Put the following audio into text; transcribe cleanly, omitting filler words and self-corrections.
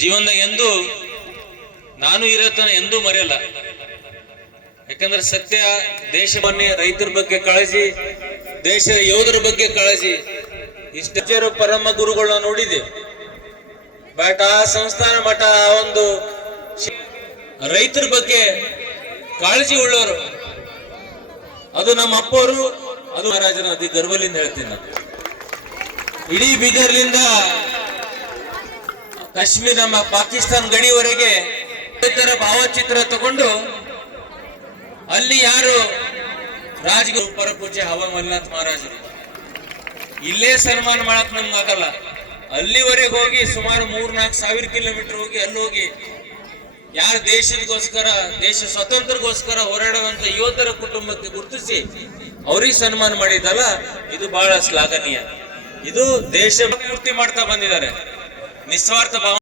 ಜೀವನದಾಗ ಎಂದು ನಾನು ಇರತನ ಎಂದೂ ಮರೆಯಲ್ಲ. ಯಾಕಂದ್ರೆ ಸತ್ಯ, ದೇಶವನ್ನೇ, ರೈತರ ಬಗ್ಗೆ ಕಾಳಜಿ, ದೇಶದ ಯೋಧರ ಬಗ್ಗೆ ಕಾಳಜಿ, ಇಷ್ಟರು ಪರಮ ಗುರುಗಳನ್ನ ನೋಡಿದೆ. ಬಟ್ ಆ ಸಂಸ್ಥಾನ ಮಠ ಒಂದು ರೈತರ ಬಗ್ಗೆ ಕಾಳಜಿ ಉಳ್ಳವರು, ಅದು ನಮ್ಮ ಅಪ್ಪವರು, ಅದು ಮಹಾರಾಜರ ಅತಿ ಗರ್ವಲಿಂದ ಹೇಳ್ತೀನಿ ನಾನು. ಇಡೀ ಬೀದರ್ಲಿಂದ ಕಾಶ್ಮೀರ, ನಮ್ಮ ಪಾಕಿಸ್ತಾನ ಗಡಿವರೆಗೆ ರೈತರ ಭಾವಚಿತ್ರ ತಗೊಂಡು ಅಲ್ಲಿ ಯಾರು ರಾಜಗುರು ಪರಪೂಜ್ಯ ಹವ ಮಲ್ಲಿನಾಥ್ ಮಹಾರಾಜರು ಇಲ್ಲೇ ಸನ್ಮಾನ ಮಾಡಕ್ ನಮ್ಗೆ ಆಗಲ್ಲ. ಅಲ್ಲಿವರೆಗೆ ಹೋಗಿ ಸುಮಾರು 3-4 ಕಿಲೋಮೀಟರ್ ಹೋಗಿ ಅಲ್ಲಿ ಹೋಗಿ ಯಾರು ದೇಶದಗೋಸ್ಕರ, ದೇಶ ಸ್ವಾತಂತ್ರ್ಯಕ್ಕೋಸ್ಕರ ಹೋರಾಡುವಂತ ಯೋಧರ ಕುಟುಂಬಕ್ಕೆ ಗುರುತಿಸಿ ಅವ್ರಿಗೆ ಸನ್ಮಾನ ಮಾಡಿದಲ್ಲ, ಇದು ಬಹಳ ಶ್ಲಾಘನೀಯ. ಇದು ದೇಶ ಪೂರ್ತಿ ಮಾಡ್ತಾ ಬಂದಿದ್ದಾರೆ, ನಿಸ್ವಾರ್ಥ ಭಾವ.